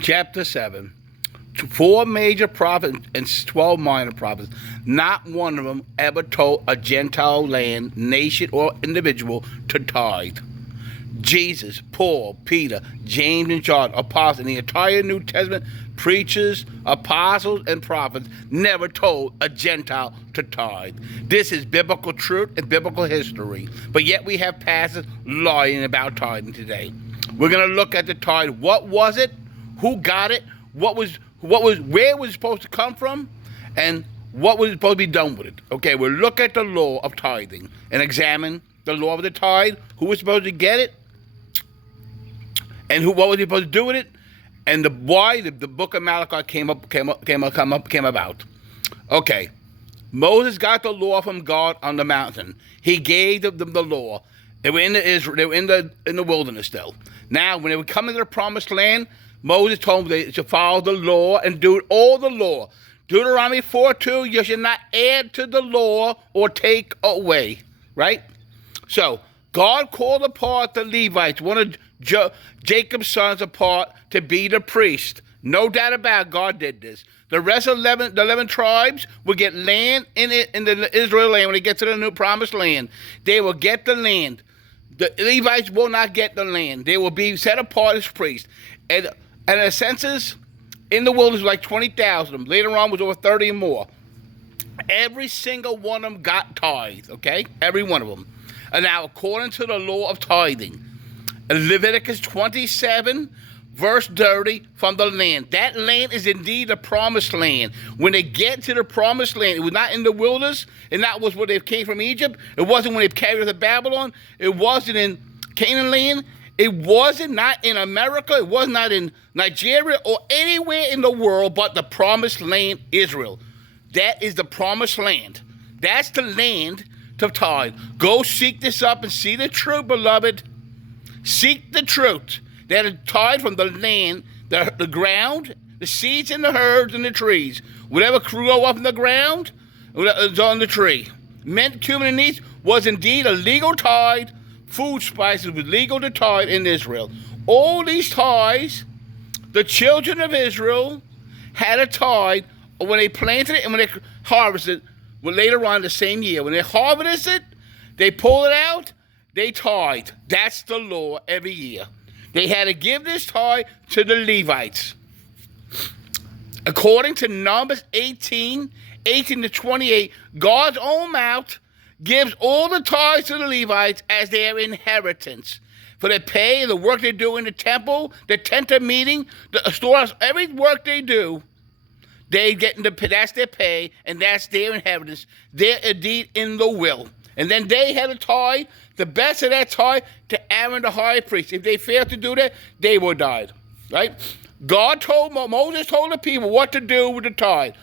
chapter 7. 4 major prophets and 12 minor prophets. Not one of them ever told a Gentile land, nation, or individual to tithe. Jesus, Paul, Peter, James, and John, apostles, and the entire New Testament preachers, apostles, and prophets never told a Gentile to tithe. This is biblical truth and biblical history. But yet we have pastors lying about tithing today. We're going to look at the tithe. What was it? Who got it? Where it was supposed to come from? And what was supposed to be done with it? Okay, we'll look at the law of tithing and examine the law of the tithe, who was supposed to get it, and what was he supposed to do with it, and why the book of Malachi came about. Okay, Moses got the law from God on the mountain. He gave them the law. They were in Israel. They were in the wilderness still. Now, when they were coming to the promised land, Moses told them they should follow the law and do all the law. Deuteronomy 4:2, you should not add to the law or take away. Right? So, God called apart the Levites, one of Jacob's sons, apart to be the priest. No doubt about it, God did this. The rest of the 11 tribes will get land in the Israel land when they get to the new promised land. They will get the land. The Levites will not get the land. They will be set apart as priests. And the census in the wilderness was like 20,000 of them. Later on was over 30 and more. Every single one of them got tithe, okay? Every one of them. And now, according to the law of tithing, Leviticus 27, verse 30, from the land. That land is indeed the promised land. When they get to the promised land, it was not in the wilderness, and that was where they came from Egypt. It wasn't when they carried to Babylon. It wasn't in Canaan land. It wasn't not in America. It was not in Nigeria or anywhere in the world but the promised land, Israel. That is the promised land. That's the land to tithe. Go seek this up and see the truth, beloved. Seek the truth. That is tithe from the land, the ground, the seeds and the herbs and the trees. Whatever grew up in the ground was on the tree. Mint, cumin, and anise was indeed a legal tithe. Food spices was legal to tithe in Israel. All these tithes, the children of Israel had a tithe when they planted it and when they harvested it. Well, later on the same year, when they harvested it, they pull it out, they tithe. That's the law every year. They had to give this tithe to the Levites. According to Numbers 18 to 28, God's own mouth gives all the tithes to the Levites as their inheritance. For their pay, the work they do in the temple, the tent of meeting, the storehouse, every work they do, they get that's their pay, and that's their inheritance. They're indeed in the will. And then they had a tithe, the best of that tithe, to Aaron the high priest. If they failed to do that, they would die. Right? Moses told the people what to do with the tithe.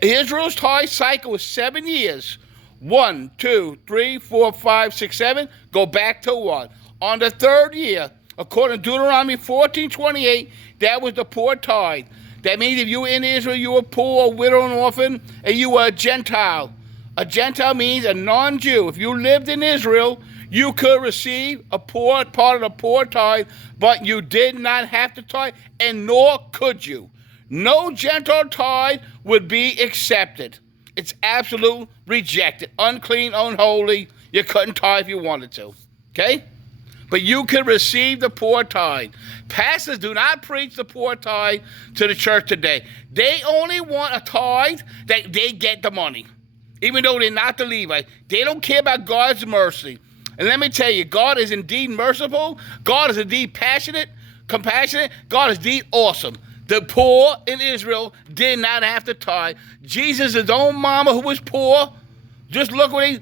Israel's tithe cycle was 7 years. 1, 2, 3, 4, 5, 6, 7. Go back to 1. On the third year, according to Deuteronomy 14:28, that was the poor tithe. That means if you were in Israel, you were poor, a widow, and orphan, and you were a Gentile. A Gentile means a non-Jew. If you lived in Israel, you could receive a poor part of the poor tithe, but you did not have to tithe, and nor could you. No Gentile tithe would be accepted. It's absolute rejected. Unclean, unholy. You couldn't tithe if you wanted to. Okay? But you can receive the poor tithe. Pastors do not preach the poor tithe to the church today. They only want a tithe that they get the money. Even though they're not the Levite. They don't care about God's mercy. And let me tell you, God is indeed merciful. God is indeed compassionate. God is indeed awesome. The poor in Israel did not have to tithe. Jesus, his own mama who was poor, just look what he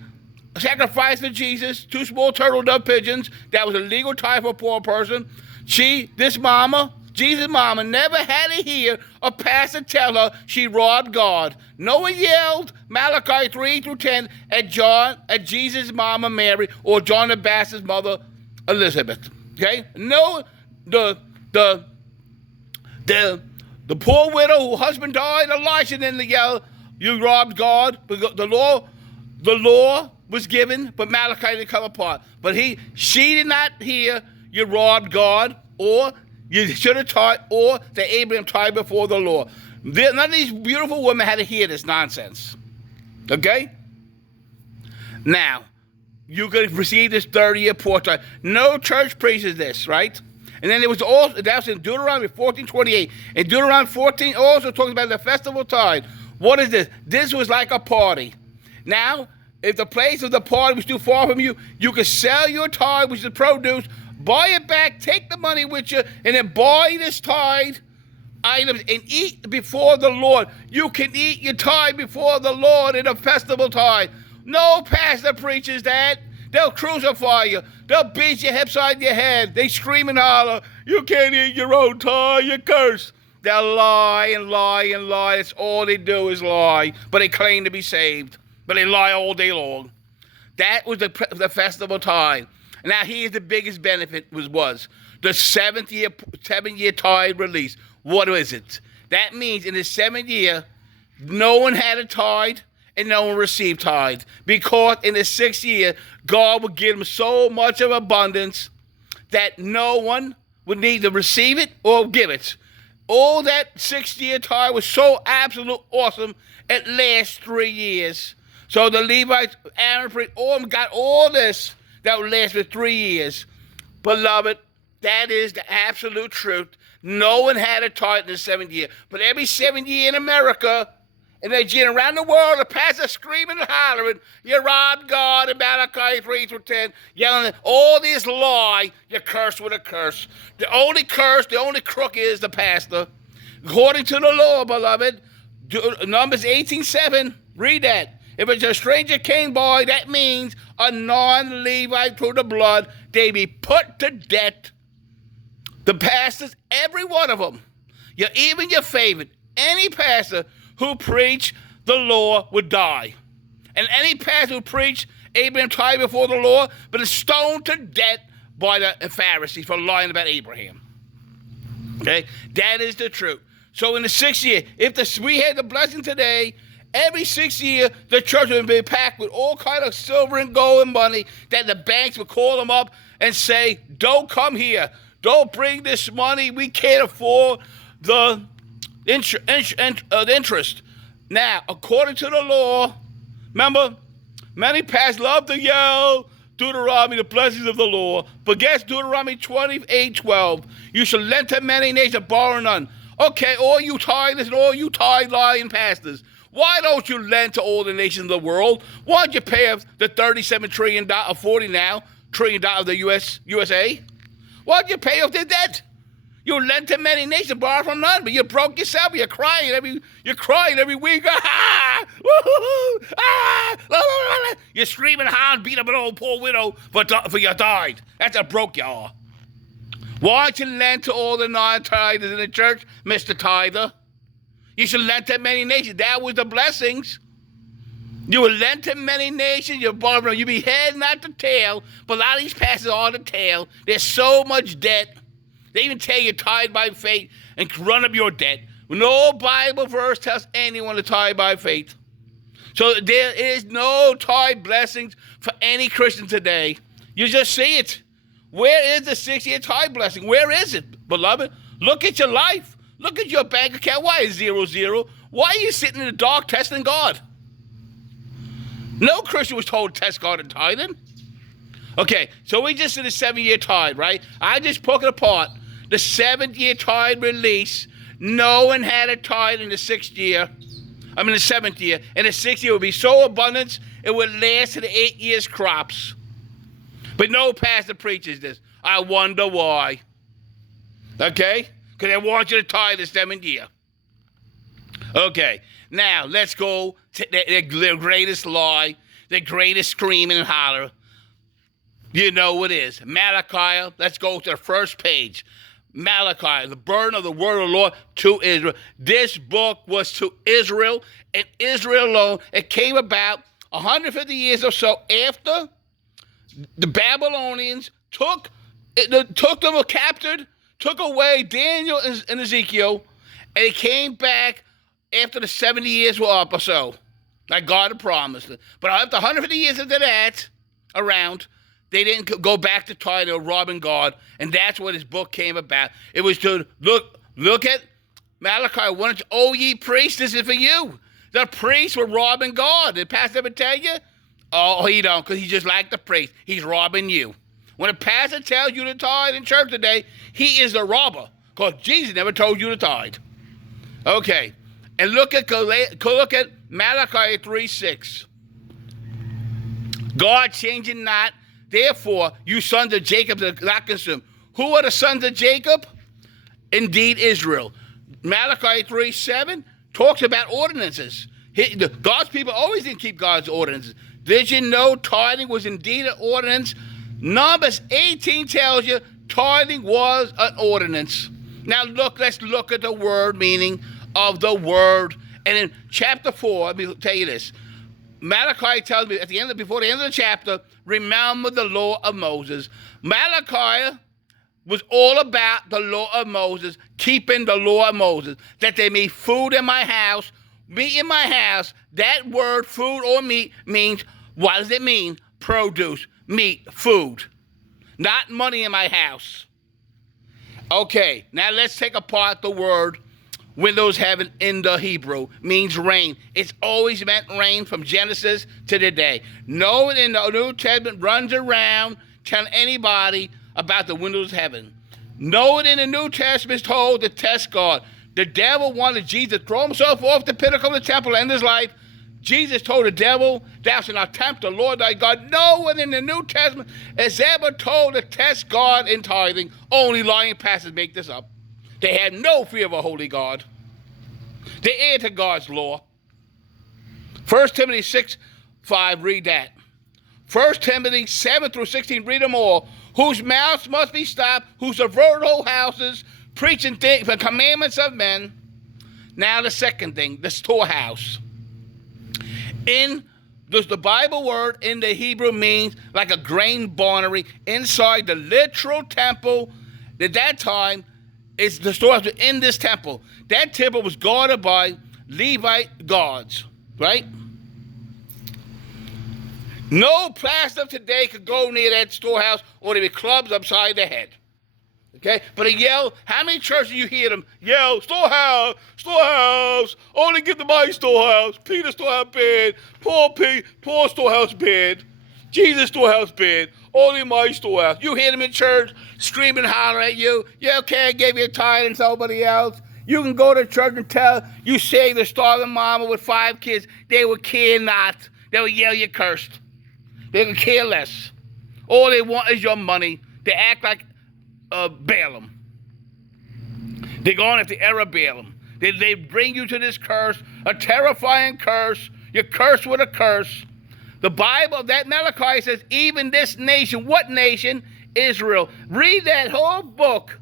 sacrificed for Jesus, 2 small turtle dove pigeons. That was a legal tithe for a poor person. Jesus' mama, never had to hear a pastor tell her she robbed God. No one yelled Malachi 3-10 at Jesus' mama Mary or John the Baptist's mother Elizabeth. Okay? No, the poor widow whose husband died, Elisha didn't yell, you robbed God. The law was given, but Malachi didn't come apart. But she did not hear you robbed God, or You should have tithed, or that Abraham tithed before the law. None of these beautiful women had to hear this nonsense. Okay? Now, you could receive this 30-year poor tithe. No church preaches this, right? And then there was also, that was in Deuteronomy 14:28. And Deuteronomy 14 also talks about the festival tithe. What is this? This was like a party. Now, if the place of the party was too far from you, you could sell your tithe, which is the produce, buy it back, take the money with you, and then buy this tithe items and eat before the Lord. You can eat your tithe before the Lord in a festival tithe. No pastor preaches that. They'll crucify you. They'll beat your upside your head. They scream and holler, you can't eat your own tithe, you curse. They'll lie and lie and lie. That's all they do is lie. But they claim to be saved. But they lie all day long. That was the festival tithe. Now here's the biggest benefit was the 7-year tithe release. What is it? That means in the 7th year, no one had a tithe and no one received tithe. Because in the 6th year, God would give them so much of abundance that no one would need to receive it or give it. All that 6th-year tithe was so absolute awesome, it lasts 3 years. So the Levites, Aaron, all of them got all this that would last for 3 years. Beloved, that is the absolute truth. No one had a tithe in the 7th year. But every 7th year in America, and they get around the world, the pastor screaming and hollering, you robbed God in Malachi 3-10, yelling, all this lie, you're cursed with a curse. The only crook is the pastor. According to the law, beloved, Numbers 18:7, read that. If it's a stranger came by, that means a non-Levite through the blood, they be put to death. The pastors, every one of them, even your favorite, any pastor who preached the law would die. And any pastor who preached Abraham tithe before the law but is stoned to death by the Pharisees for lying about Abraham. Okay? That is the truth. So in the 6th year, if we had the blessing today, every 6th year, the church would be packed with all kind of silver and gold and money that the banks would call them up and say, don't come here. Don't bring this money. We can't afford the interest. Now, according to the law, remember, many pastors love to yell Deuteronomy, the blessings of the law. But guess Deuteronomy 28:12. You shall lend to many nations, borrow none. Okay, all you tithers and all you tithe lying pastors, why don't you lend to all the nations of the world? Why don't you pay off the $37 trillion, $40 trillion of the USA? Why don't you pay off their debt? You lend to many nations, borrow from none, but you broke yourself. You're crying every week. Ah, woo-hoo-hoo, ah, la, la, la, la. You're screaming, hound, beat up an old poor widow for you died. That's how broke you are. Why don't you lend to all the non-tithers in the church, Mr. Tither? You should lend to many nations. That was the blessings. You will lend to many nations. You borrow from. You be head, not the tail. But a lot of these pastors are the tail. There's so much debt. They even tell you tithe by faith and run up your debt. No Bible verse tells anyone to tithe by faith. So there is no tithe blessings for any Christian today. You just see it. Where is the 6-year tithe blessing? Where is it, beloved? Look at your life. Look at your bank account. Why is 0? Why are you sitting in the dark testing God? No Christian was told to test God in tithing. Okay, so we just did a 7-year tithe, right? I just broke it apart. The 7th-year tithe release, no one had a tithe in the 6th year. I mean the 7th year. And the 6th year would be so abundant, it would last to the 8 years' crops. But no pastor preaches this. I wonder why. Okay? Because they want you to tithe the 7th year. Okay, now let's go to the greatest lie, the greatest screaming and holler. You know what it is. Malachi, let's go to the first page. Malachi, the burden of the word of the Lord to Israel. This book was to Israel and Israel alone. It came about 150 years or so after the Babylonians took them captured, took away Daniel and Ezekiel, and it came back after the 70 years were up or so, like God had promised. But after 150 years after that, around, They didn't go back to tithing or robbing God, and that's what his book came about. It was to look at Malachi 1. Oh, ye priests, this is for you. The priests were robbing God. Did pastor ever tell you? Oh, he don't, because he just like the priest. He's robbing you. When a pastor tells you to tithe in church today, he is a robber, because Jesus never told you to tithe. Okay, and look at Malachi 3:6. God changing not, therefore, you sons of Jacob are not consumed. Who are the sons of Jacob? Indeed, Israel. Malachi 3:7 talks about ordinances. God's people always didn't keep God's ordinances. Did you know tithing was indeed an ordinance? Numbers 18 tells you tithing was an ordinance. Now let's look at the word meaning of the word. And in chapter 4, let me tell you this. Malachi tells me before the end of the chapter, remember the law of Moses. Malachi was all about the law of Moses, keeping the law of Moses, that they may food in my house, meat in my house. That word, food or meat, means, what does it mean? Produce, meat, food. Not money in my house. Okay, now let's take apart the word Windows heaven in the Hebrew. Means rain. It's always meant rain from Genesis to today. No one in the New Testament runs around telling anybody about the windows of heaven. No one in the New Testament is told to test God. The devil wanted Jesus to throw himself off the pinnacle of the temple and end his life. Jesus told the devil, thou shalt not tempt the Lord thy God. No one in the New Testament is ever told to test God in tithing. Only lying pastors make this up. They had no fear of a holy God. They adhere to God's law. 1 Timothy 6:5, read that. 1 Timothy 7-16, read them all. Whose mouths must be stopped, who subvert whole houses, preaching things, the commandments of men. Now the second thing, the storehouse. In the Bible word in the Hebrew means like a grain barnery inside the literal temple. At that time, it's the storehouse in this temple. That temple was guarded by Levite guards, right? No pastor today could go near that storehouse or there'd be clubs upside the head. Okay? But they yell, how many churches you hear them yell, storehouse, storehouse, only give to my storehouse, Peter's storehouse bad, Paul storehouse bad, Jesus storehouse bad, only my storehouse. You hear them in church screaming, hollering at you, yeah, okay, I gave you a tithe and somebody else. You can go to church and tell you saved a starving mama with 5 kids. They would care not. They would yell you cursed. They could care less. All they want is your money. They act like Balaam. They're going after the era Balaam. They bring you to this curse, a terrifying curse. You're cursed with a curse. The Bible, that Malachi says, even this nation, what nation? Israel. Read that whole book,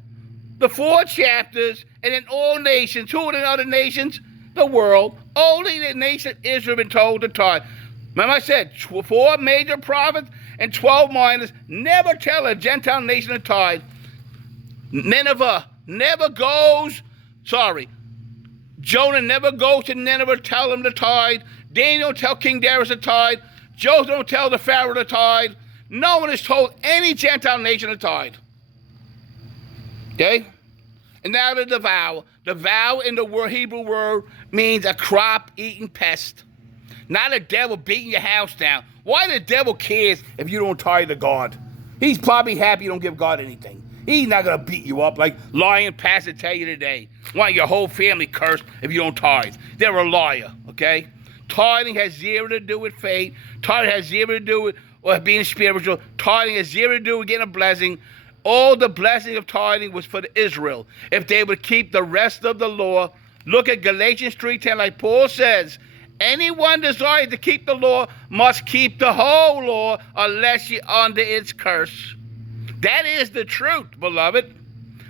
the 4 chapters, and then all nations. Who are the other nations? The world. Only the nation Israel been told to tithe. Remember I said, 4 major prophets and 12 minors never tell a Gentile nation to tithe. Nineveh never goes, Jonah never goes to Nineveh to tell them to tithe. Daniel don't tell King Darius to tithe. Joseph don't tell the Pharaoh to tithe. No one has told any Gentile nation to tithe. Okay? And now the devour. Devour in the Hebrew word means a crop-eating pest. Not a devil beating your house down. Why the devil cares if you don't tithe to God? He's probably happy you don't give God anything. He's not going to beat you up like lying pastors tell you today. Want your whole family cursed if you don't tithe. They're a liar, okay? Tithing has 0 to do with faith. Tithing has 0 to do with being spiritual. Tithing has 0 to do with getting a blessing. All the blessing of tithing was for Israel. If they would keep the rest of the law, look at Galatians 3:10, like Paul says, anyone desiring to keep the law must keep the whole law unless you're under its curse. That is the truth, beloved.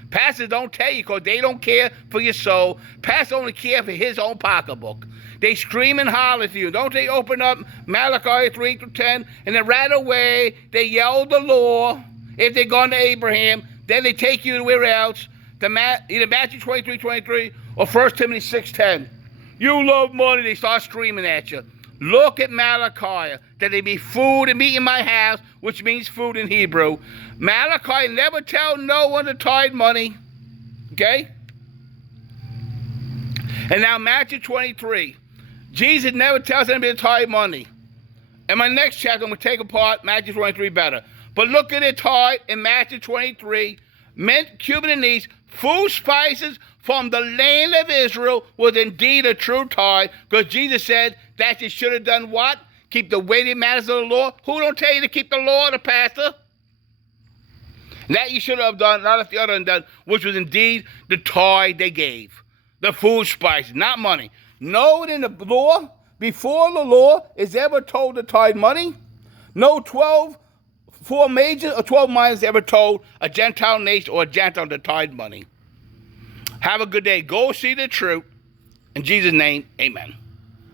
Pastors don't tell you because they don't care for your soul. Pastors only care for his own pocketbook. They scream and holler to you. Don't they open up Malachi 3-10 and then right away they yell the law. If they're going to Abraham, then they take you to where else? Either Matthew 23:23 or 1 Timothy 6:10. You love money, they start screaming at you. Look at Malachi, that there be food and meat in my house, which means food in Hebrew. Malachi never tell no one to tithe money. Okay? And now Matthew 23. Jesus never tells anybody to tithe money. In my next chapter, I'm going to take apart Matthew 23 better. But look at it tithe in Matthew 23. Mint, cumin, and anise, food spices from the land of Israel was indeed a true tithe, because Jesus said that you should have done what? Keep the weighty matters of the law. Who don't tell you to keep the law, the pastor? That you should have done, not if the other done, which was indeed the tithe they gave. The food spices, not money. No one in the law, before the law, is ever told to tithe money. No 12 majors or 12 minors ever told a Gentile nation or a Gentile to tithe money. Have a good day. Go see the truth. In Jesus' name, amen.